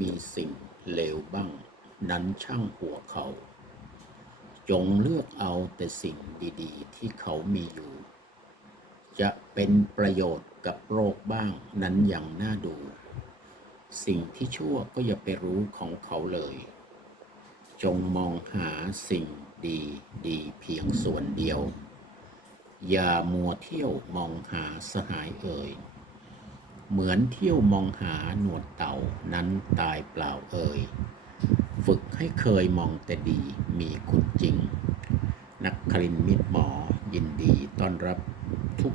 มีสิ่งเลวบ้าง นั้นช่างหัวเขา จงเลือกเอาแต่สิ่งดีๆ ที่เขามีอยู่ จะเป็นประโยชน์กับโรคบ้างนั้นอย่างน่าดู สิ่งที่ชั่วก็อย่าไปรู้ของเขาเลย จงมองหาสิ่งดีดีเพียงส่วนเดียว อย่ามัวเที่ยวมองหาสหายเอ่ย เหมือนเที่ยวมองหาหนวดเต่านั้นตายเปล่าเอ่ย ฝึกให้เคยมองแต่ดีมีคุณจริง นักคลินมิตรหมอยินดีต้อนรับ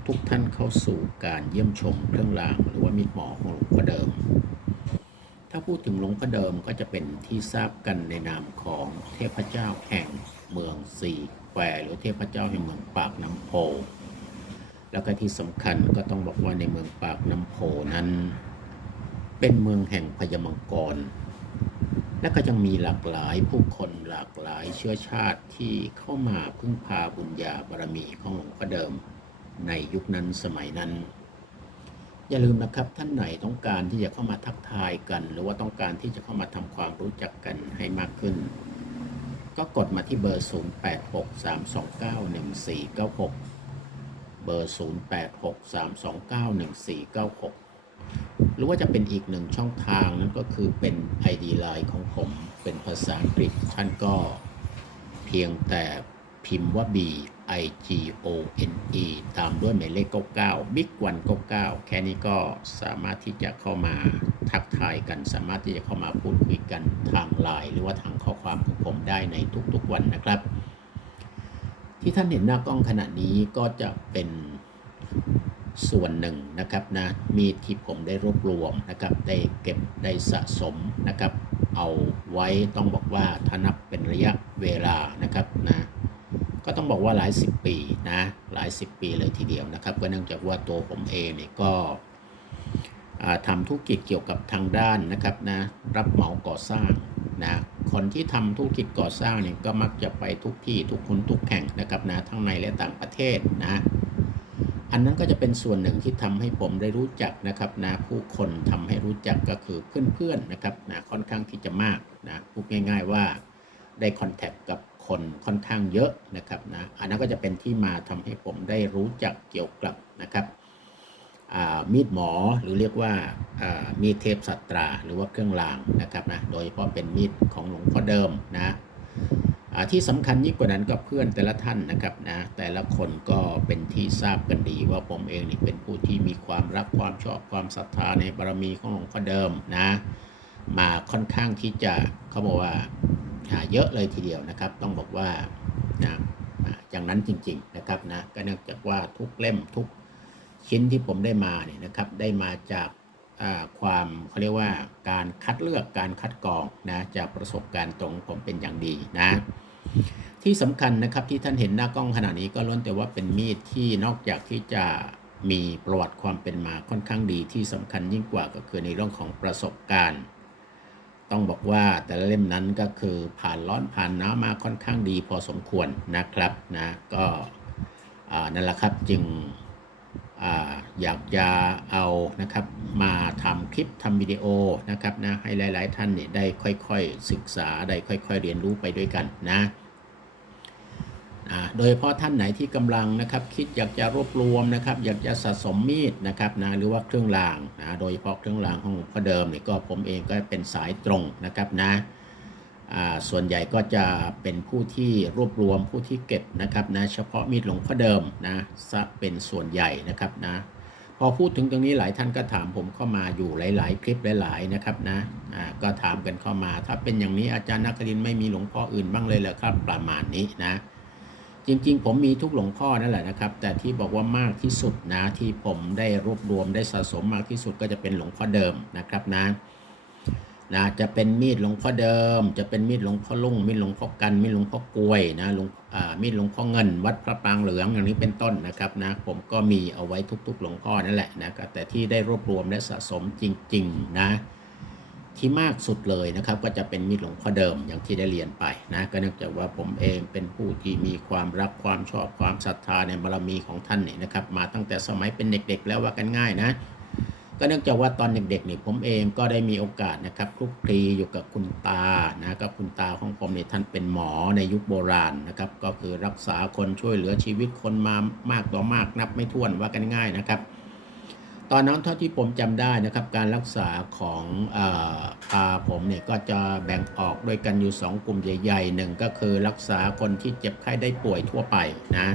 ทุกๆทท่านเข้าสู่การเยี่ยมชมเครื่องรางหรือว่ามิตรหมอของหลวงพ่อเดิม ถ้าพูดถึงหลวงพ่อเดิมก็จะเป็นที่ทราบกันในนามของเทพเจ้าแห่งเมืองสี่แควหรือเทพเจ้าแห่งเมืองปากน้ำโพ แล้วก็ที่สำคัญก็ต้องบอกว่าในเมืองปากน้ำโพนั้น เป็นเมืองแห่งพญามังกร และก็ยังมีหลากหลายผู้คนหลากหลายเชื้อชาติที่เข้ามาพึ่งพาบุญญาบารมีของหลวงพ่อเดิม ในยุคนั้นสมัยนั้น อย่าลืมนะครับท่านไหนต้องการที่จะเข้ามาทักทายกัน หรือว่าต้องการที่จะเข้ามาทำความรู้จักกันให้มากขึ้น ก็กดมาที่เบอร์ 0863291496 เบอร์ 0863291496 หรือว่าจะเป็นอีกหนึ่งช่องทางนั่นก็คือเป็น ID Line ของผม เป็นภาษาอังกฤษท่านก็เพียงแต่พิมพ์ว่า B I G O N E ตามด้วยหมายเลข99 Big 1 99 แค่นี้ก็สามารถที่จะเข้ามาทักทายกัน สามารถที่จะเข้ามาพูดคุยกันทางไลน์หรือว่าทางข้อความของผมได้ในทุกๆวันนะครับ ที่ท่านเห็นหน้ากล้องขณะนี้ก็จะเป็นส่วนหนึ่งนะครับนะมีดที่ผมได้รวบรวมนะครับได้เก็บได้สะสมนะครับ เอาไว้ต้องบอกว่าถ้านับเป็นระยะเวลานะครับนะก็ต้องบอกว่าหลายสิบปีนะหลายสิบปีเลยทีเดียวนะครับ ก็เนื่องจากว่าตัวผมเองเนี่ยก็ทำธุรกิจเกี่ยวกับทางด้านนะครับนะรับเหมาก่อสร้างนะ คนที่ทำธุรกิจก่อสร้างเนี่ยก็มักจะไปทุกที่ทุกคนทุกแห่งนะครับนะทั้งในและต่างประเทศนะ อันนั้นก็จะเป็นส่วนหนึ่งที่ทำให้ผมได้รู้จักนะครับนะผู้คนทำให้รู้จักก็คือเพื่อนๆนะครับนะค่อนข้างที่จะมากนะพูดง่าย ๆว่าได้คอนแทคกับคนค่อนข้างเยอะนะครับนะอันนั้นก็จะเป็นที่มาทำให้ผมได้รู้จักเกี่ยวกับนะครับ มีดหมอหรือเรียกว่ามีดเทพสัตราหรือว่าเครื่องรางนะครับนะโดยเฉพาะเป็นมีดของหลวงพ่อเดิมนะที่สำคัญยิ่งกว่านั้นก็เพื่อนแต่ละท่านนะครับนะแต่ละคนก็เป็นที่ทราบกันดีว่าผมเองนี่เป็นผู้ที่มีความรักความชอบความศรัทธาในบารมีของหลวงพ่อเดิมนะมาค่อนข้างที่จะเขาบอกว่าหาเยอะเลยทีเดียวนะครับ ต้องบอกว่านะอ่าอย่างนั้นจริง ๆนะครับนะก็เนื่องจากว่าทุกเล่มทุก ชิ้นที่ผมได้มาเนี่ยนะครับ ได้มาจากความเขาเรียกว่าการคัดเลือกการคัดกรองนะจากประสบการณ์ตรงผมเป็นอย่างดีนะที่สำคัญนะครับที่ท่านเห็นหน้ากล้องขณะนี้ก็ล้วนแต่ว่าเป็นมีดที่นอกจากที่จะมีประวัติความเป็นมาค่อนข้างดีที่สำคัญยิ่งกว่าก็คือในเรื่องของประสบการณ์ ต้องบอกว่าแต่ละเล่มนั้นก็คือผ่านร้อนผ่านหนาวมาค่อนข้างดีพอสมควรนะครับนะก็นั่นแหละครับจึง อยากจะเอานะครับมาทำคลิปทำวิดีโอนะครับนะให้หลาย ๆ ท่านเนี่ยได้ค่อย ๆ ศึกษาได้ค่อย ๆ เรียนรู้ไปด้วยกันนะโดยเฉพาะท่านไหนที่กำลังนะครับคิดอยากจะรวบรวมนะครับอยากจะสะสมมีดนะครับนะหรือว่าเครื่องรางนะโดยเฉพาะเครื่องรางของหลวงพ่อเดิมเนี่ยก็ผมเองก็เป็นสายตรงนะครับนะ ส่วนใหญ่ก็จะเป็นผู้ที่รวบรวมผู้ที่เก็บนะครับนะเฉพาะมีดหลวงพ่อเดิมนะซะเป็นส่วนใหญ่นะครับนะพอพูดถึงตรงนี้หลายท่านก็ถามผมเข้ามาอยู่หลาย ๆ คลิปหลาย ๆ นะครับนะอ่าก็ถามกันเข้ามา ถ้าเป็นอย่างนี้อาจารย์นักรินไม่มีหลวงพ่ออื่นบ้างเลยเหรอครับประมาณนี้นะ จริง ๆ ผมมีทุกหลวงพ่อนั่นแหละนะครับ แต่ที่บอกว่ามากที่สุดนะที่ผมได้รวบรวมได้สะสมมากที่สุดก็จะเป็นหลวงพ่อเดิมนะครับนะ นะจะเป็นมีดหลวงพ่อเดิม จะเป็นมีดหลวงพ่อลุ่งมีดหลวงพ่อกันมีดหลวงพ่อกล้วยนะหลวงอ่ามีดหลวงพ่อเงิน วัดพระปรางเหลืองอย่างนี้เป็นต้นนะครับนะผมก็มีเอาไว้ทุก ๆ หลวงพ่อนั่นแหละนะครับแต่ที่ได้รวบรวมและสะสมจริง ๆ นะที่มากสุดเลยนะครับก็จะเป็นมีดหลวงพ่อเดิมอย่างที่ได้เรียนไปนะก็เนื่องจากว่าผมเองเป็นผู้ที่มีความรักความชอบความศรัทธาในบารมีของท่านเนี่ยนะครับ มาตั้งแต่สมัยเป็นเด็กๆ แล้วว่ากันง่ายนะ ก็เนื่องจากว่าตอนเด็กๆนี่ผมเองก็ได้มีโอกาสนะครับคลุกคลีอยู่กับคุณตานะกับคุณตาของผมเนี่ยท่านเป็นหมอในยุคโบราณนะครับ ก็คือรักษาคนช่วยเหลือชีวิตคนมามากต่อมากนับไม่ถ้วนว่ากันง่ายนะครับ ตอนนั้นเท่าที่ผมจำได้นะครับการรักษาของอตาผมเนี่ยก็จะแบ่งออกด้วยกันอยู่ 2 กลุ่มใหญ่ๆหนึ่งก็คือรักษาคนที่เจ็บไข้ได้ป่วยทั่วไปนะ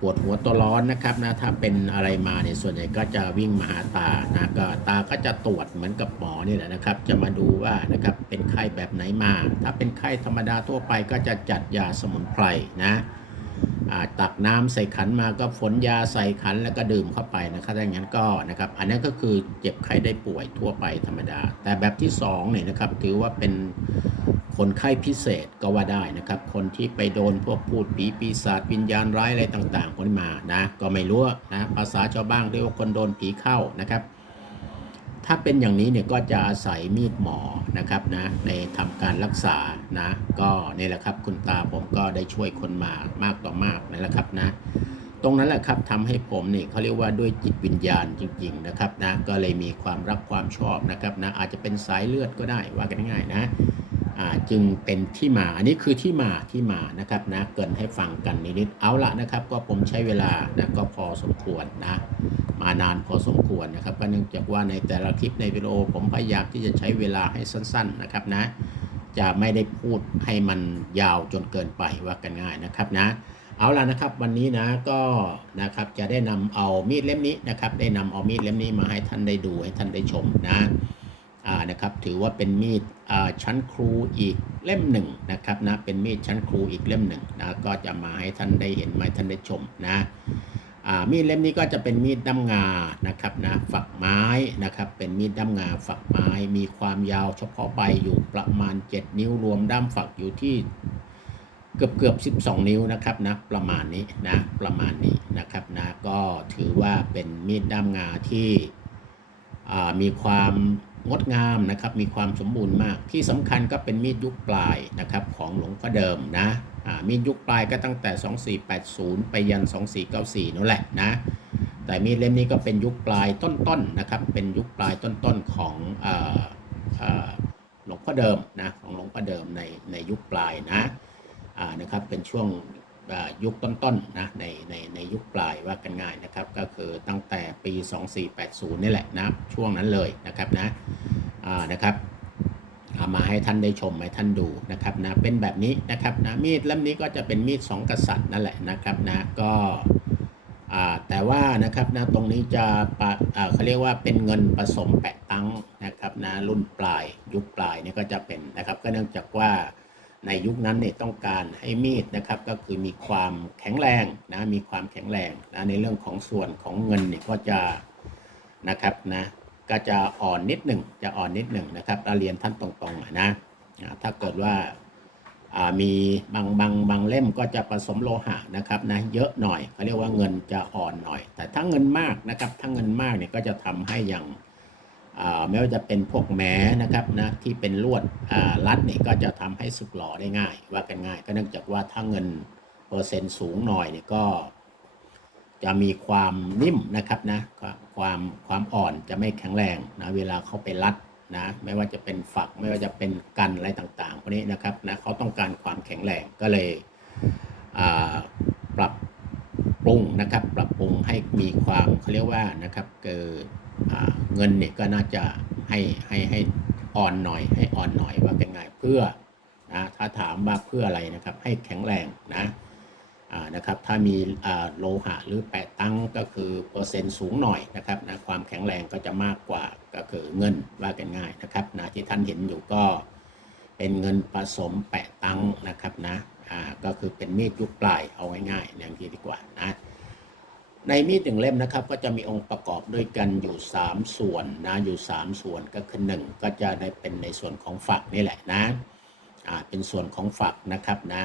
ปวดหัวตัวร้อนนะครับนะถ้าเป็นอะไรมาเนี่ยส่วนใหญ่ก็จะวิ่งมาหาตานะก็ตาก็จะตรวจเหมือนกับหมอนี่แหละนะครับ จะมาดูว่านะครับเป็นไข้แบบไหนมา ถ้าเป็นไข้ธรรมดาทั่วไปก็จะจัดยาสมุนไพรนะตักน้ำใส่ขันมาก็ฝนยาใส่ขันแล้วก็ดื่มเข้าไปนะครับถ้าอย่างนั้นก็นะครับอันนั้ก็คือเจ็บไข้ได้ป่วยทั่วไปธรรมดา แต่แบบที่สองเนี่ยนะครับถือว่าเป็น คนไข้พิเศษก็ว่าได้นะครับ คนที่ไปโดนพวกพูดผีปีศาจวิญญาณร้ายอะไรต่างๆ คนมานะ ก็ไม่รู้นะภาษาชาวบ้านเรียกว่าคนโดนผีเข้านะครับ ถ้าเป็นอย่างนี้เนี่ยก็จะอาศัยมีดหมอนะครับนะในทำการรักษานะ ก็นี่แหละครับคุณตาผมก็ได้ช่วยคนมามากต่อมากนั่นแหละครับนะตรงนั้นแหละครับทำให้ผมนี่เขาเรียกว่าด้วยจิตวิญญาณจริง ๆ นะครับนะก็เลยมีความรักความชอบนะครับนะอาจจะเป็นสายเลือดก็ได้ว่ากันง่ายๆนะ จึงเป็นที่มา อันนี้คือที่มาที่มานะครับนะเกินให้ฟังกันนิดๆเอาละนะครับ ก็ผมใช้เวลานะก็พอสมควรนะมานานพอสมควรนะครับก็เนื่องจากว่าในแต่ละคลิปในวิดีโอผมพยายามที่จะใช้เวลาให้สั้น ๆนะครับนะ จะไม่ได้พูดให้มันยาวจนเกินไปว่ากันง่ายนะครับนะเอาล่ะนะครับวันนี้นะก็นะครับจะได้นำเอามีดเล่มนี้นะครับ ได้นำเอามีดเล่มนี้มาให้ท่านได้ดูให้ท่านได้ชมนะ นะครับถือว่าเป็นมีดชั้นครูอีกเล่มหนึ่งนะครับนะเป็นมีดชั้นครูอีกเล่มหนึ่งนะก็จะมาให้ท่านได้เห็นมาท่านได้ชมนะมีดเล่มนี้ก็จะเป็นมีดด้ามงานะครับนะฝักไม้นะครับเป็นมีดด้ามงาฝักไม้มีความยาวเฉพาะใบอยู่ประมาณ 7 นิ้วรวมด้ามฝักอยู่ที่เกือบเกือบ 12 นิ้วนะครับนะประมาณนี้นะประมาณนี้นะครับนะก็ถือว่าเป็นมีดด้ามงาที่มีความ งดงามนะครับมีความสมบูรณ์มาก ที่สำคัญก็เป็นมีดยุคปลายนะครับของหลวงพ่อเดิมนะมีดยุคปลายก็ตั้งแต่ 2480 ไปยัน 2494นั่นแหละนะแต่มีดเล่มนี้ก็เป็นยุคปลายต้นๆนะครับเป็นยุคปลายต้นๆของออหลวงพ่อเดิมนะของหลวงพ่อเดิมในในยุคปลายนะนะครับเป็นช่วง ยุคต้นๆนะในในในยุคปลายว่ากันง่ายนะครับ ก็คือตั้งแต่ปี 2480 นี่แหละนะช่วงนั้นเลยนะครับนะนะครับเอามาให้ท่านได้ชมให้ท่านดูนะครับนะเป็นแบบนี้นะครับนะมีดเล่มนี้ก็จะเป็นมีดสองกษัตริย์นั่นแหละนะครับนะก็แต่ว่านะครับนะตรงนี้จะปะเขาเรียกว่าเป็นเงินผสมแปะตังนะครับนะรุ่นปลายยุคปลายนี่ก็จะเป็นนะครับก็เนื่องจากว่า ในยุคนั้นเนี่ยต้องการให้มีดนะครับก็คือมีความแข็งแรงนะมีความแข็งแรงนะในเรื่องของส่วนของเงินเนี่ยก็จะนะครับนะก็จะอ่อนนิดหนึ่งจะอ่อนนิดหนึ่งนะครับเราเรียนท่านตรงๆอะนะถ้าเกิดว่าามีบางบางบางเล่มก็จะผสมโลหะนะครับนะเยอะหน่อยเขาเรียกว่าเงินจะอ่อนหน่อย แต่ถ้าเงินมากนะครับถ้าเงินมากเนี่ยก็จะทำให้อย่าง ไม่ว่าจะเป็นพวกแหมนะครับนะที่เป็นลวดรัดเนี่ยก็จะทำให้สึกหล่อได้ง่าย ว่ากันง่าย ก็เนื่องจากว่าถ้าเงินเปอร์เซ็นต์สูงหน่อยเนี่ยก็จะมีความนิ่มนะครับนะความความอ่อนจะไม่แข็งแรงนะเวลาเขาไปรัดนะไม่ว่าจะเป็นฝักไม่ว่าจะเป็นกันอะไรต่างๆพวกนี้นะครับนะเขาต้องการความแข็งแรงก็เลยปรับปรุงนะครับ ปรับปรุงให้มีความเขาเรียกว่านะครับเกิด เงินเนี่ยก็น่าจะให้ให้ให้อ่อนหน่อย ให้อ่อนหน่อยว่าเป็นไงเพื่อนะถ้าถามว่าเพื่ออะไรนะครับ ให้แข็งแรงนะนะครับถ้ามีโลหะหรือแปะตั้งก็คือเปอร์เซ็นต์สูงหน่อยนะครับนะความแข็งแรงก็จะมากกว่าก็คือเงินว่ากันง่ายนะครับนะที่ท่านเห็นอยู่ก็เป็นเงินผสมแปะตั้งนะครับนะก็คือเป็นมีดยุคปลายเอาง่ายๆอย่างที่ดีกว่านะ ในมีดหนึ่งเล่มนะครับก็จะมีองค์ประกอบด้วยกันอยู่ 3 ส่วนนะอยู่ 3 ส่วนก็คือหนึ่งก็จะได้เป็นในส่วนของฝักนี่แหละนะอ่าเป็นส่วนของฝักนะครับนะ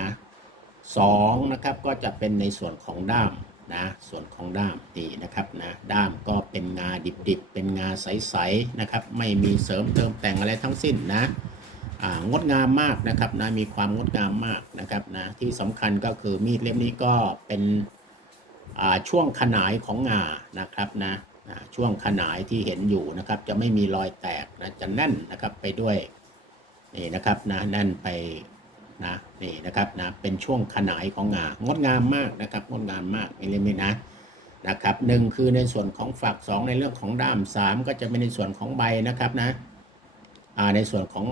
สองนะครับก็จะเป็นในส่วนของด้ามนะส่วนของด้ามนี่นะครับนะด้ามก็เป็นงาดิบๆ เป็นงาใสๆนะครับไม่มีเสริมเติมแต่งอะไรทั้งสิ้นนะอ่างดงามมากนะครับนะมีความงดงามมากนะครับนะที่สำคัญก็คือมีดเล่มนี้ก็เป็น ช่วงขนายของงานะครับนะช่วงขนายที่เห็นอยู่นะครับ จะไม่มีรอยแตกนะจะแน่นนะครับไปด้วยนี่นะครับนะแน่นไปนะนี่นะครับนะเป็นช่วงขนายของงางดงามมากนะครับงดงามมากนี่เลยไหมนะนะครับหนึ่งคือในส่วนของฝักสองในเรื่องของด้ามสามก็จะเป็นในส่วนของใบนะครับนะในส่วนของ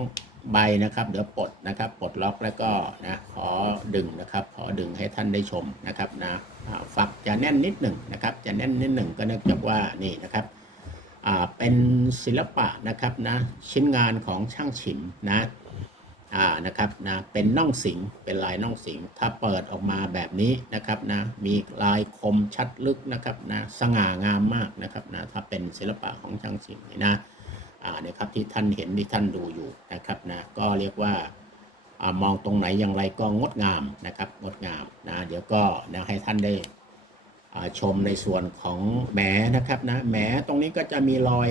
ใบนะครับเดี๋ยวปลดนะครับปลดล็อกแล้วก็นะขอดึงนะครับ ขอดึงให้ท่านได้ชมนะครับนะฝักจะแน่นนิดหนึ่งนะครับ จะแน่นนิดหนึ่งก็เนื่องจากว่านี่นะครับเป็นศิลปะนะครับนะชิ้นงานของช่างฉิมนะอ่านะครับนะเป็นน่องสิงเป็นลายน่องสิงถ้าเปิดออกมาแบบนี้นะครับนะมีลายคมชัดลึกนะครับนะสง่างามมากนะครับนะถ้าเป็นศิลปะของช่างฉิมนะ นะครับที่ท่านเห็นที่ท่านดูอยู่นะครับนะก็เรียกว่าอมองตรงไหนอย่างไรก็งดงามนะครับงดงามนะเดี๋ยวก็นะให้ท่านได้ชมในส่วนของแหมนะครับนะแหมตรงนี้ก็จะมีรอย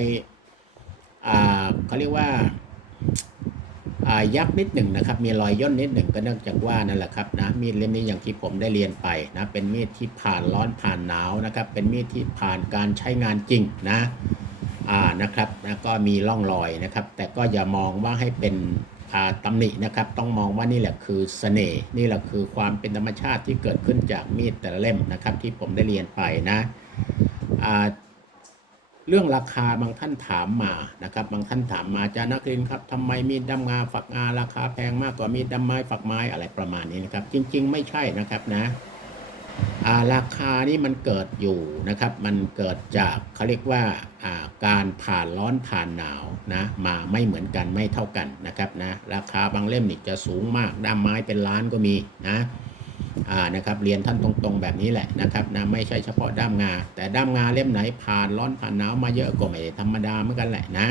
อเขาเรียกว่าายับนิดหนึ่งนะครับ มีรอยย่นนิดหนึ่งก็เนื่องจากว่านั่นแหละครับนะมีดเล่มนี้อย่างที่ผมได้เรียนไปนะเป็นมีดที่ผ่านร้อนผ่านหนาวนะครับ เป็นมีดที่ผ่านการใช้งานจริงนะ นะครับนะก็มีร่องรอยนะครับ แต่ก็อย่ามองว่าให้เป็นตำหนินะครับ ต้องมองว่านี่แหละคือเสน่ห์นี่แหละคือความเป็นธรรมชาติที่เกิดขึ้นจากมีดแต่ละเล่มนะครับ ที่ผมได้เรียนไปนะเรื่องราคาบางท่านถามมานะครับ บางท่านถามมาอาจารย์นักเรียนครับทำไมมีดดำงาฝักงาราคาแพงมากกว่ามีดดำไม้ฝักไม้อะไรประมาณนี้นะครับ จริง ๆ ไม่ใช่นะครับนะ ราคานี่มันเกิดอยู่นะครับ มันเกิดจากเขาเรียกว่าาการผ่านร้อนผ่านหนาวนะมาไม่เหมือนกันไม่เท่ากันนะครับนะราคาบางเล่มนี่จะสูงมากด้ามไม้เป็นล้านก็มีนะอ่านะครับเรียนท่านตรงๆแบบนี้แหละนะครับนะไม่ใช่เฉพาะด้ามงา แต่ด้ามงาเล่มไหนผ่านร้อนผ่านหนาวมาเยอะก็ไม่ธรรมดาเหมือนกันแหละนะ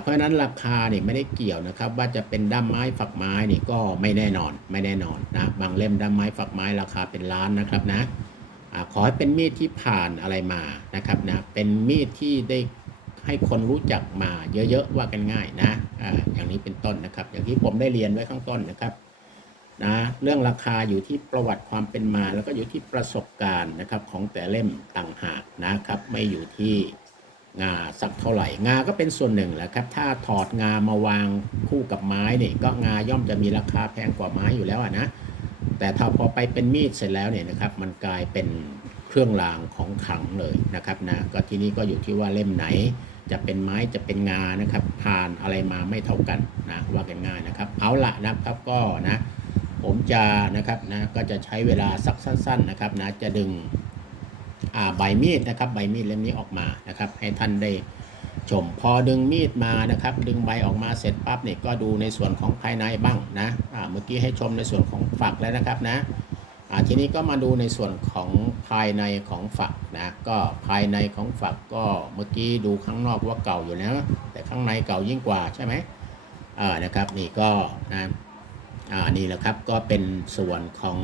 เพราะฉะนั้นราคาเนี่ยไม่ได้เกี่ยวนะครับ ว่าจะเป็นด้ามไม้ฝักไม้นี่ก็ไม่แน่นอนไม่แน่นอนนะบางเล่มด้ามไม้ฝักไม้ราคาเป็นล้านนะครับนะอขอให้เป็นมีดที่ผ่านอะไรมานะครับนะเป็นมีดที่ได้ให้คนรู้จักมาเยอะๆว่ากันง่ายนะออย่างนี้เป็นต้นนะครับ อย่างที่ผมได้เรียนไว้ข้างต้นนะครับนะเรื่องราคาอยู่ที่ประวัติความเป็นมา แล้วก็อยู่ที่ประสบการณ์นะครับของแต่เล่มต่างหากนะครับ ไม่อยู่ที่ งาสักเท่าไหร่ งาก็เป็นส่วนหนึ่งแหละครับ ถ้าถอดงามาวางคู่กับไม้เนี่ยก็งาย่อมจะมีราคาแพงกว่าไม้อยู่แล้วนะ แต่ถ้าพอไปเป็นมีดเสร็จแล้วเนี่ยนะครับ มันกลายเป็นเครื่องรางของขลังเลยนะครับนะ ก็ทีนี้ก็อยู่ที่ว่าเล่มไหน จะเป็นไม้จะเป็นงานะครับผ่านอะไรมาไม่เท่ากันนะว่ากันง่ายนะครับ เอาละนะครับก็นะ ผมจะนะครับนะก็จะใช้เวลาสักสั้น ๆนะครับนะจะดึง ใบมีดนะครับใบมีดเล่มนี้ออกมานะครับ ให้ท่านได้ชมพอดึงมีดมานะครับ ดึงใบออกมาเสร็จปั๊บเนี่ยก็ดูในส่วนของภายในบ้างนะเมื่อกี้ให้ชมในส่วนของฝักแล้วนะครับนะทีนี้ก็มาดูในส่วนของภายในของฝักนะก็ภายในของฝักก็เมื่อกี้ดูข้างนอกว่าเก่าอยู่นะแต่ข้างในเก่ายิ่งกว่าใช่ไหมอ่านะครับนี่ก็นะอ่านี่แหละครับก็เป็นส่วนของ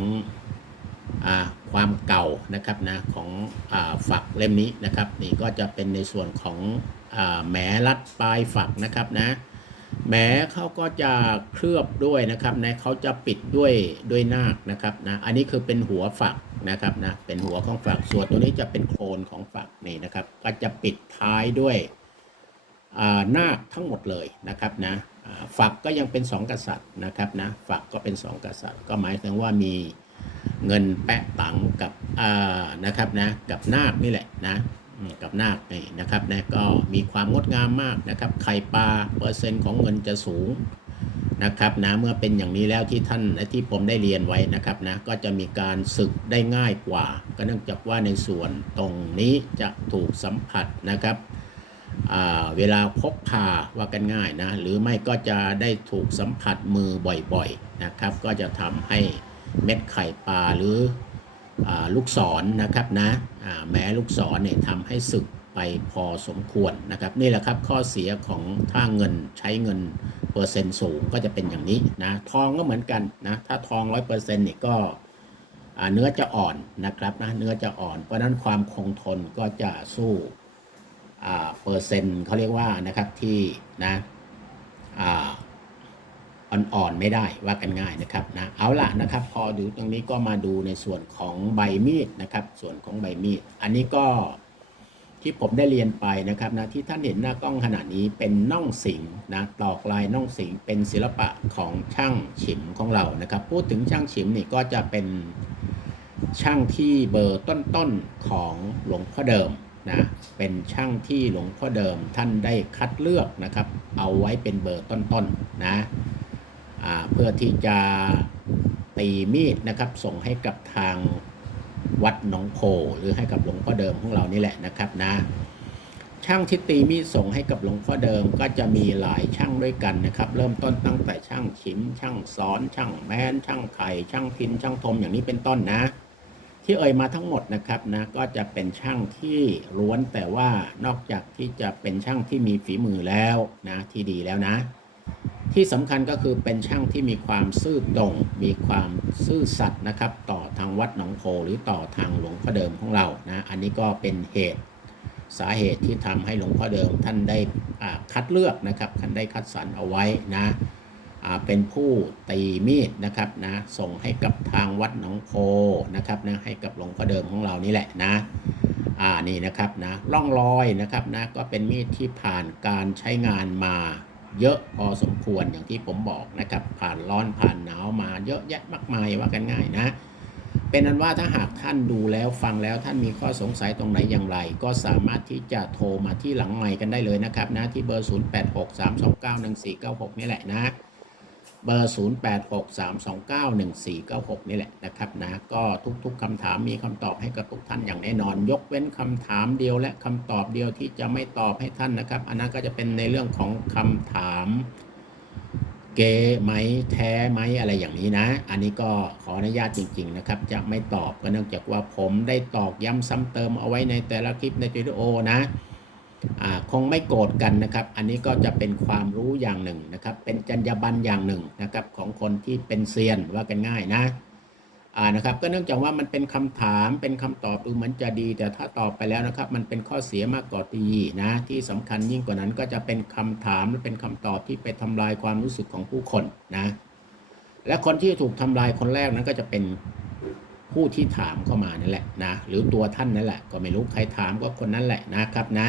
ความเก่านะครับนะของอฝักเล่มนี้นะครับ นี่ก็จะเป็นในส่วนของอแหมรัดปลายฝักนะครับนะแหมเขาก็จะเคลือบด้วยนะครับนะเขาจะปิดด้วยด้วยนาคนะครับนะอันนี้คือเป็นหัวฝักนะครับนะเป็นหัวของฝักส่วนตัวนี้จะเป็นโคนของฝักนี่นะครับ ก็จะปิดท้ายด้วยนาคทั้งหมดเลยนะครับนะฝักก็ยังเป็นสองกษัตริย์นะครับนะฝักก็เป็นสองกษัตริย์ ก็หมายถึงว่ามี เงินแปะตังกับอ่านะครับนะกับนาคนี่แหละนะกับนาคนี่นะครับนะก็มีความงดงามมากนะครับไข่ปลาเปอร์เซ็นต์ของเงินจะสูงนะครับนะเมื่อเป็นอย่างนี้แล้วที่ท่านที่ผมได้เรียนไว้นะครับนะก็จะมีการศึกได้ง่ายกว่า ก็เนื่องจากว่าในส่วนตรงนี้จะถูกสัมผัสนะครับเวลาพกพาว่ากันง่ายนะหรือไม่ก็จะได้ถูกสัมผัสมือบ่อยๆนะครับ ก็จะทำให้ เม็ดไข่ปลาหรืออลูกศรนะครับนะแม้ลูกศรเนี่ยทำให้สึกไปพอสมควรนะครับนี่แหละครับข้อเสียของถ้าเงินใช้เงินเปอร์เซ็นต์สูงก็จะเป็นอย่างนี้นะทองก็เหมือนกันนะถ้าทองร้อยเปอร์เซ็นต์นี่ก็เนื้อจะอ่อนนะครับนะเนื้อจะอ่อน เพราะนั้นความคงทนก็จะสู้เปอร์เซ็นต์เขาเรียกว่านะครับที่นะ อ่อนๆไม่ได้ว่ากันง่ายนะครับนะเอาละนะครับ พอดูตรงนี้ก็มาดูในส่วนของใบมีดนะครับ ส่วนของใบมีด อันนี้ก็ที่ผมได้เรียนไปนะครับนะที่ท่านเห็นหน้ากล้องขณะนี้เป็นน่องสิงนะตอกลายน่องสิงเป็นศิลปะของช่างฉิมของเรานะครับ พูดถึงช่างฉิมนี่ก็จะเป็นช่างที่เบอร์ต้นๆของหลวงพ่อเดิมนะเป็นช่างที่หลวงพ่อเดิมท่านได้คัดเลือกนะครับ เอาไว้เป็นเบอร์ต้นๆนนะ เพื่อที่จะตีมีดนะครับ ส่งให้กับทางวัดหนองโพหรือให้กับหลวงพ่อเดิมของเรานี่แหละนะครับนะ ช่างที่ตีมีดส่งให้กับหลวงพ่อเดิมก็จะมีหลายช่างด้วยกันนะครับ เริ่มต้นตั้งแต่ช่างชิมช่างสอน ช่างแม้น ช่างไข่ช่างพินช่างทมอย่างนี้เป็นต้นนะ ที่เอ่ยมาทั้งหมดนะครับนะก็จะเป็นช่างที่ล้วนแต่ว่านอกจากที่จะเป็นช่างที่มีฝีมือแล้วนะที่ดีแล้วนะ ที่สำคัญก็คือเป็นช่างที่มีความซื่อตรง มีความซื่อสัตย์นะครับ ต่อทางวัดหนองโพหรือต่อทางหลวงพ่อเดิมของเรานะอันนี้ก็เป็นเหตุสาเหตุที่ทำให้หลวงพ่อเดิมท่านได้อ่าคัดเลือกนะครับท่านได้คัดสรรเอาไว้นะอ่าเป็นผู้ตีมีดนะครับนะส่งให้กับทางวัดหนองโพนะครับนะให้กับหลวงพ่อเดิมของเรานี่แหละนะอ่านี่นะครับนะร่องรอยนะครับนะก็เป็นมีดที่ผ่านการใช้งานมา เยอะพอสมควรอย่างที่ผมบอกนะครับ ผ่านร้อนผ่านหนาวมาเยอะแยะมากมายว่ากันง่ายนะ เป็นนั้นว่าถ้าหากท่านดูแล้วฟังแล้วท่านมีข้อสงสัยตรงไหนอย่างไร ก็สามารถที่จะโทรมาที่หลังไมค์กันได้เลยนะครับนะที่เบอร์ 0863291496 นี่แหละนะ เบอร์ 0863291496 นี่แหละนะครับนะก็ทุกๆคำถามมีคำตอบให้กับทุกท่านอย่างแน่นอน ยกเว้นคำถามเดียวและคำตอบเดียวที่จะไม่ตอบให้ท่านนะครับ อันนั้นก็จะเป็นในเรื่องของคำถามเกไหมแท้ไหมอะไรอย่างนี้นะ อันนี้ก็ขออนุญาตจริง ๆ นะครับ จะไม่ตอบก็เนื่องจากว่าผมได้ตอกย้ำซ้ำเติมเอาไว้ในแต่ละคลิปในวิดีโอนะ คงไม่โกรธกันนะครับ อันนี้ก็จะเป็นความรู้อย่างหนึ่งนะครับ เป็นจรรยาบรรณอย่างหนึ่งนะครับของคนที่เป็นเซียนว่ากันง่ายนะอ่านะครับ ก็เนื่องจากว่ามันเป็นคำถามเป็นคำตอบดูเหมือนจะดี แต่ถ้าตอบไปแล้วนะครับ มันเป็นข้อเสียมากกว่าดีนะ ที่สำคัญยิ่งกว่านั้นก็จะเป็นคำถามและเป็นคำตอบที่ไปทำลายความรู้สึกของผู้คนนะ และคนที่ถูกทำลายคนแรกนั้นก็จะเป็นผู้ที่ถามเข้ามานั่นแหละนะ หรือตัวท่านนั่นแหละ ก็ไม่รู้ใครถามก็คนนั้นแหละนะครับนะ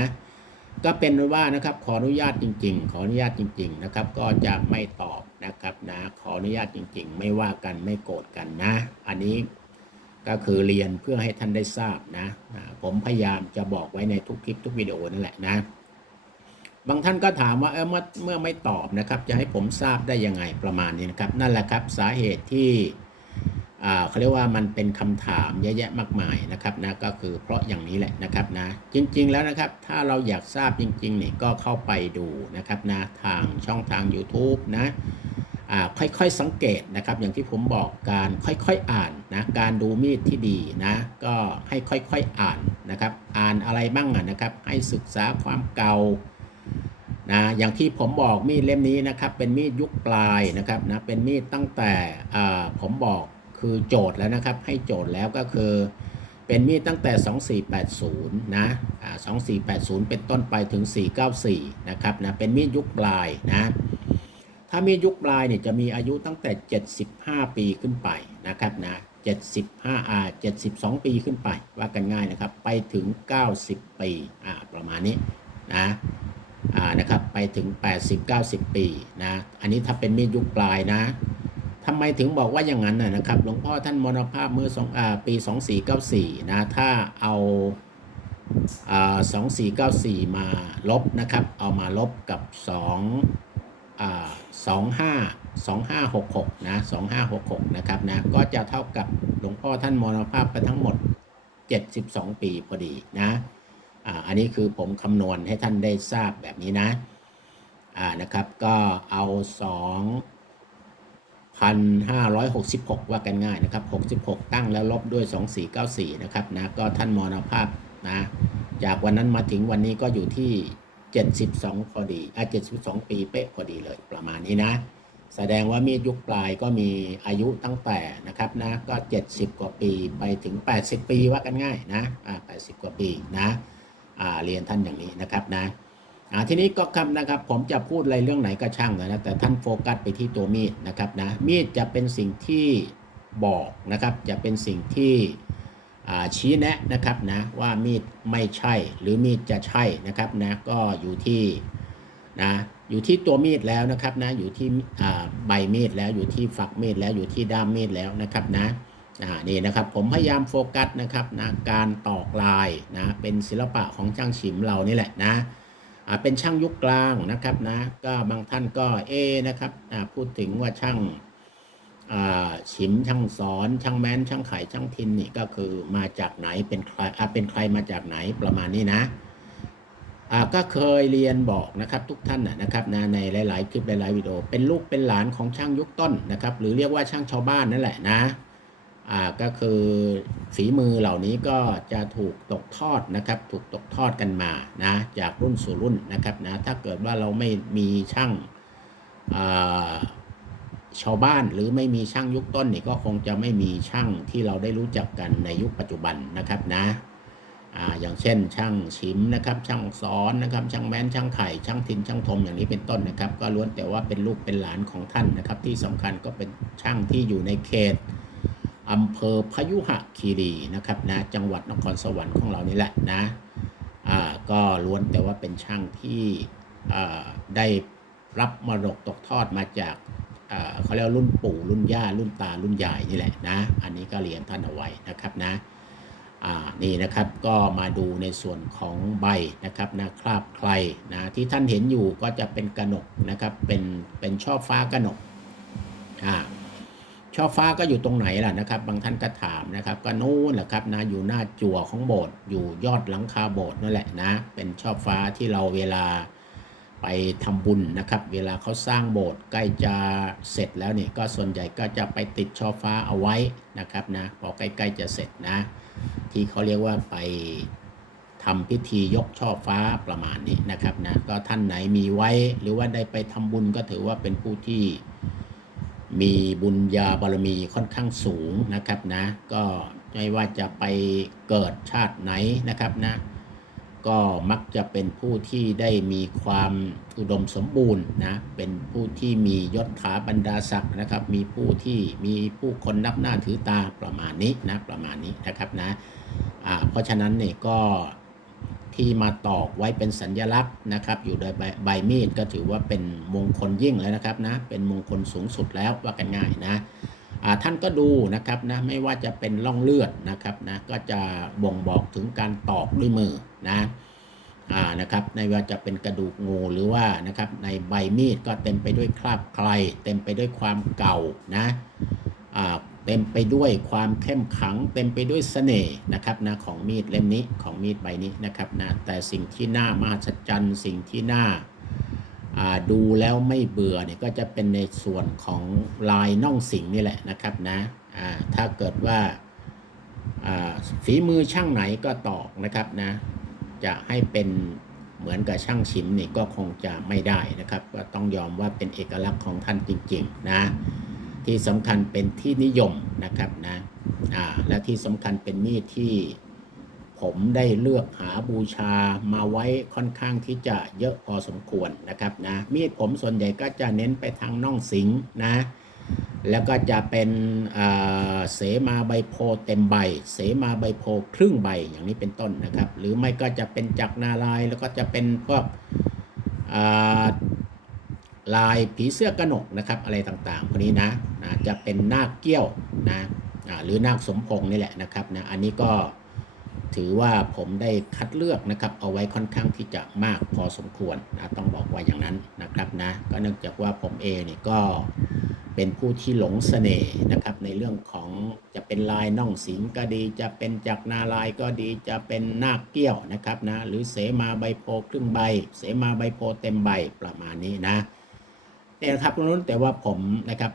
ก็เป็นว่านะครับขออนุญาตจริง ๆ ขออนุญาตจริง ๆ นะครับ ก็จะไม่ตอบนะครับนะขออนุญาตจริง ๆ ไม่ว่ากันไม่โกรธกันนะ อันนี้ก็คือเรียนเพื่อให้ท่านได้ทราบนะผมพยายามจะบอกไว้ในทุกคลิปทุกวิดีโอนั่นแหละนะบางท่านก็ถามว่าเออเมื่อเมื่อไม่ตอบนะครับ จะให้ผมทราบได้ยังไงประมาณนี้นะครับ นั่นแหละครับสาเหตุที่ เขาเรียกว่ามันเป็นคำถามเยอะแยะมากมายนะครับนะก็คือเพราะอย่างนี้แหละนะครับนะจริงๆแล้วนะครับ ถ้าเราอยากทราบจริงๆนี่ก็เข้าไปดูนะครับนะทางช่องทาง YouTube นะอ่าค่อยๆสังเกตนะครับ อย่างที่ผมบอกการค่อยๆอ่านนะการดูมีดที่ดีนะก็ให้ค่อยๆอ่านนะครับ อ่านอะไรบ้างนะครับ ให้ศึกษาความเก่านะอย่างที่ผมบอกมีดเล่มนี้นะครับ เป็นมีดยุคปลายนะครับนะเป็นมีดตั้งแต่ผมบอก คือโจทย์แล้วนะครับ ให้โจทย์แล้วก็คือ เป็นมีดตั้งแต่ 2480 นะอ่า2480 เป็นต้นไปถึง 494 นะครับนะเป็นมีดยุคปลายนะถ้ามีดยุคปลายเนี่ยจะมีอายุตั้งแต่ 75 ปีขึ้นไปนะครับนะ75อ่า72 ปีขึ้นไป ว่ากันง่ายนะครับ ไปถึง 90 ปีอ่าประมาณนี้นะอ่านะครับไปถึง 80-90 ปีนะอันนี้ถ้าเป็นมีดยุคปลายนะ ทำไมถึงบอกว่าอย่างนั้นนะครับ หลวงพ่อท่านมรณภาพเมื่อสองอ่าปี 2494 นะ ถ้าเอาสองสี่เก้า2494มาลบนะครับ เอามาลบกับ2อ่า25 2566นะ2566นะครับนะ ก็จะเท่ากับหลวงพ่อท่านมรณภาพไปทั้งหมด72ปีพอดีนะอ่าอันนี้คือผมคำนวณให้ท่านได้ทราบแบบนี้นะอ่านะครับ ก็เอาสอง 2,566 ว่ากันง่ายนะครับ 66 ตั้งแล้วลบด้วย 2494 นะครับนะก็ท่านมรณภาพนะจากวันนั้นมาถึงวันนี้ก็อยู่ที่ 72 พอดีอะ72 ปีเป๊ะพอดีเลยประมาณนี้นะ แสดงว่ามีดยุคปลายก็มีอายุตั้งแต่นะครับนะก็ 70 กว่าปีไปถึง 80 ปีว่ากันง่ายนะอ่า80 กว่าปีนะอ่าเรียนท่านอย่างนี้นะครับนะ อ่าทีนี้ก็คำนะครับผมจะพูดอะไรเรื่องไหนก็ช่างนะแต่ท่านโฟกัสไปที่ตัวมีดนะครับนะมีดจะเป็นสิ่งที่บอกนะครับจะเป็นสิ่งที่ชี้แนะนะครับนะว่ามีดไม่ใช่หรือมีดจะใช่นะครับนะก็อยู่ที่นะอยู่ที่ตัวมีดแล้วนะครับนะอยู่ที่ใบมีดแล้วอยู่ที่ฝักมีดแล้วอยู่ที่ด้ามมีดแล้วนะครับนะอ่านี่นะครับผมพยายามโฟกัสนะครับนะการตอกลายนะเป็นศิลปะของช่างฉิมเรานี่แหละนะ เป็นช่างยุคกลางนะครับนะก็บางท่านก็เอนะครับพูดถึงว่าช่างอ่าฉิมช่างสอนช่างแม้นช่างไข่ช่างทินนี่ก็คือมาจากไหนเป็นใครเป็นใครมาจากไหนประมาณนี้นะก็เคยเรียนบอกนะครับทุกท่านนะนะครับนะในหลาย ๆ คลิปหลาย ๆ วิดีโอเป็นลูกเป็นหลานของช่างยุคต้นนะครับ หรือเรียกว่าช่างชาวบ้านนั่นแหละนะ อ่าก็คือฝีมือเหล่านี้ก็จะถูกตกทอดนะครับ ถูกตกทอดกันมานะจากรุ่นสู่รุ่นนะครับนะถ้าเกิดว่าเราไม่มีช่างาชาวบ้านหรือไม่มีช่างยุคต้นนี่ก็คงจะไม่มีช่างที่เราได้รู้จักกันในยุคปัจจุบันนะครับนะอ่าอย่างเช่น ช่างชิมนะครับ ช่างสอนนะครับ ช่างแม้นช่างไข่ช่างทินช่างทมอย่างนี้เป็นต้นนะครับ ก็ล้วนแต่ว่าเป็นลูกเป็นหลานของท่านนะครับ ที่สำคัญก็เป็นช่างที่อยู่ในเขต อำเภอพยุหคีรีนะครับนะจังหวัดนครสวรรค์ของเรานี่แหละนะอ่าก็ล้วนแต่ว่าเป็นช่างที่อ่าได้รับมรดกตกทอดมาจากอ่าเขาเรียกรุ่นปู่รุ่นย่ารุ่นตารุ่นยายนี่แหละนะ อันนี้ก็เรียนท่านเอาไว้นะครับนะอ่านี่นะครับก็มาดูในส่วนของใบนะครับนะคราบใครนะที่ท่านเห็นอยู่ก็จะเป็นกระหนกนะครับเป็นเป็นช่อฟ้ากระหนกอ่า ช่อฟ้าก็อยู่ตรงไหนล่ะนะครับ บางท่านก็ถามนะครับ ก็นู่นแหละครับนะอยู่หน้าจั่วของโบสถ์อยู่ยอดหลังคาโบสถ์นั่นแหละนะ เป็นช่อฟ้าที่เราเวลาไปทำบุญนะครับ เวลาเขาสร้างโบสถ์ใกล้จะเสร็จแล้วนี่ก็ส่วนใหญ่ก็จะไปติดช่อฟ้าเอาไว้นะครับนะพอใกล้ๆจะเสร็จนะ ที่เขาเรียกว่าไปทำพิธียกช่อฟ้าประมาณนี้นะครับนะก็ท่านไหนมีไว้หรือว่าได้ไปทำบุญก็ถือว่าเป็นผู้ที่ มีบุญญาบารมีค่อนข้างสูงนะครับนะก็ไม่ว่าจะไปเกิดชาติไหนนะครับนะก็มักจะเป็นผู้ที่ได้มีความอุดมสมบูรณ์นะเป็นผู้ที่มียศถาบรรดาศักดิ์นะครับ มีผู้ที่มีผู้คนนับหน้าถือตาประมาณนี้นะประมาณนี้นะครับนะเพราะฉะนั้นเนี่ยก็ ที่มาตอกไว้เป็นสัญญลักษณ์นะครับ อยู่โดยใบใบมีดก็ถือว่าเป็นมงคลยิ่งแล้วนะครับนะเป็นมงคลสูงสุดแล้วว่ากันง่ายนะท่านก็ดูนะครับนะไม่ว่าจะเป็นร่องเลือดนะครับนะก็จะบ่งบอกถึงการตอกด้วยมือนะอ่านะครับในว่าจะเป็นกระดูกงูหรือว่านะครับในใบมีดก็เต็มไปด้วยคราบใคร เต็มไปด้วยความเก่านะอ่า เต็มไปด้วยความเข้มขัง เต็มไปด้วยเสน่ห์นะครับนะของมีดเล่มนี้ของมีดใบนี้นะครับนะแต่สิ่งที่น่ามหัศจรรย์สิ่งที่น่าดูแล้วไม่เบื่อเนี่ยก็จะเป็นในส่วนของลายน่องสิงนี่แหละนะครับนะถ้าเกิดว่าอ่าฝีมือช่างไหนก็ตอกนะครับนะจะให้เป็นเหมือนกับช่างชิมนี่ก็คงจะไม่ได้นะครับ ก็ต้องยอมว่าเป็นเอกลักษณ์ของท่านจริง ๆ นะ ที่สำคัญเป็นที่นิยมนะครับนะอ่าและที่สำคัญเป็นมีดที่ผมได้เลือกหาบูชามาไว้ค่อนข้างที่จะเยอะพอสมควรนะครับนะมีดผมส่วนใหญ่ก็จะเน้นไปทางน่องสิงนะแล้วก็จะเป็นเสมาใบโพเต็มใบ เสมาใบโพครึ่งใบอย่างนี้เป็นต้นนะครับ หรือไม่ก็จะเป็นจักรนาลายแล้วก็จะเป็นพวก ลายผีเสื้อกระหนกนะครับอะไรต่างๆพวกนี้นะนะจะเป็นนาคเกี้ยวนะหรือนาคสมพงษ์นี่แหละนะครับนะอันนี้ก็ถือว่าผมได้คัดเลือกนะครับเอาไว้ค่อนข้างที่จะมากพอสมควรนะต้องบอกว่าอย่างนั้นนะครับนะก็เนื่องจากว่าผมเองเนี่ยก็เป็นผู้ที่หลงเสน่ห์นะครับในเรื่องของจะเป็นลายน่องสิงก็ดี จะเป็นจักรนาลายก็ดีจะเป็นนาคเกี้ยวนะครับนะหรือเสมาใบโพครึ่งใบ เสมาใบโพเต็มใบประมาณนี้นะ เนี่ยนะครับตรงนู้นแต่ว่าผมนะครับ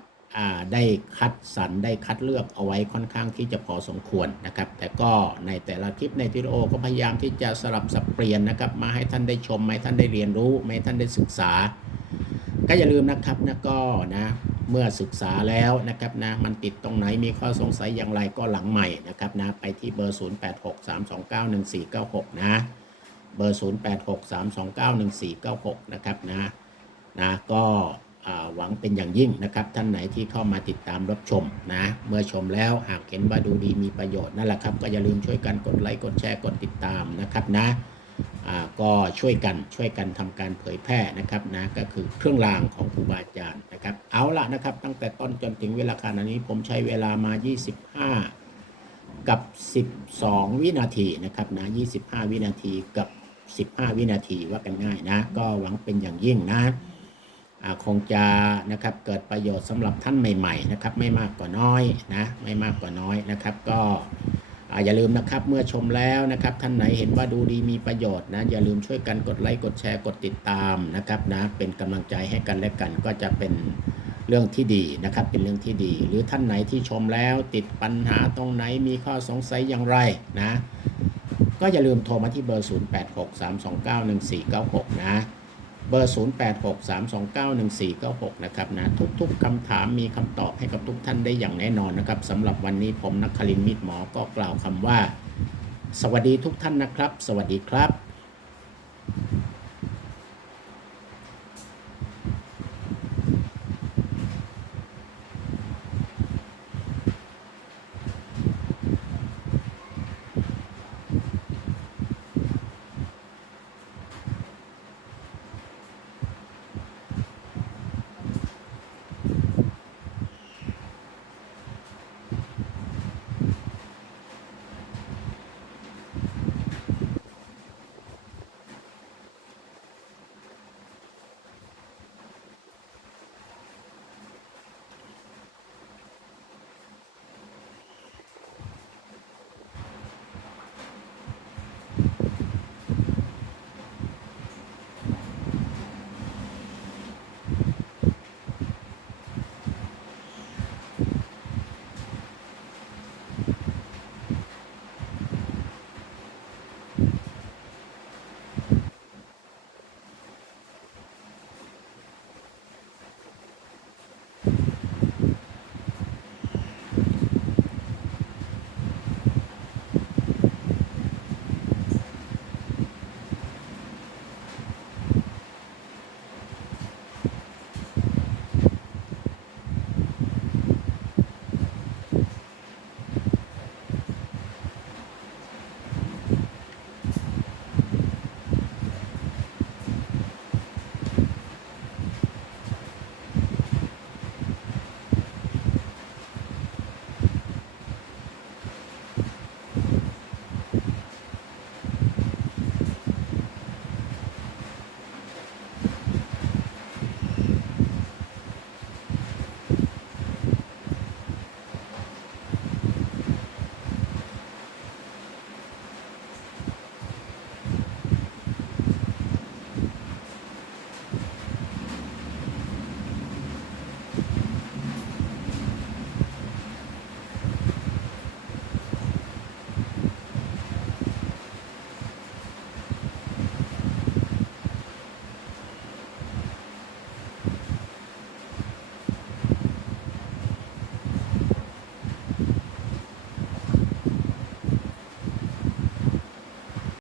ได้คัดสรรได้คัดเลือกเอาไว้ค่อนข้างที่จะพอสมควรนะครับ แต่ก็ในแต่ละคลิปในวิดีโอก็พยายามที่จะสลับสับเปลี่ยนนะครับ มาให้ท่านได้ชมให้ท่านได้เรียนรู้ให้ท่านได้ศึกษา ก็อย่าลืมนะครับนะก็นะเมื่อศึกษาแล้วนะครับนะมันติดตรงไหนมีข้อสงสัยอย่างไรก็หลังใหม่นะครับนะไปที่เบอร์ 0863291496 นะเบอร์ 0863291496 นะครับนะนะก็ หวังเป็นอย่างยิ่งนะครับ ท่านไหนที่เข้ามาติดตามรับชมนะ เมื่อชมแล้วหากเห็นว่าดูดีมีประโยชน์นั่นแหละครับ ก็อย่าลืมช่วยกันกดไลค์กดแชร์กดติดตามนะครับนะก็ช่วยกันช่วยกันทำการเผยแพร่นะครับนะก็คือเครื่องรางของครูบาอาจารย์นะครับ เอาละนะครับ ตั้งแต่ต้นจนถึงเวลาขณะนี้ผมใช้เวลามา 25 กับ 12 วินาทีนะครับนะ25 วินาทีกับ 15 วินาทีว่ากันง่ายนะ ก็หวังเป็นอย่างยิ่งนะ คงจะนะครับเกิดประโยชน์สำหรับท่านใหม่ๆนะครับไม่มากกว่าน้อยนะไม่มากกว่าน้อยนะครับ ก็อ่าอย่าลืมนะครับเมื่อชมแล้วนะครับท่านไหนเห็นว่าดูดีมีประโยชน์นะอย่าลืมช่วยกันกดไลค์กดแชร์กดติดตามนะครับนะเป็นกำลังใจให้กันและกันก็จะเป็นเรื่องที่ดีนะครับเป็นเรื่องที่ดี หรือท่านไหนที่ชมแล้วติดปัญหาตรงไหนมีข้อสงสัยอย่างไรนะก็อย่าลืมโทรมาที่เบอร์ 0863291496 นะ เบอร์ 0863291496 นะครับนะทุกๆคำถามมีคำตอบให้กับทุกท่านได้อย่างแน่นอนนะครับสำหรับวันนี้ผมนักคลินมิตรหมอก็กล่าวคำว่า สวัสดีทุกท่านนะครับ สวัสดีครับ